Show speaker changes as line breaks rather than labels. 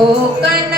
Oh, can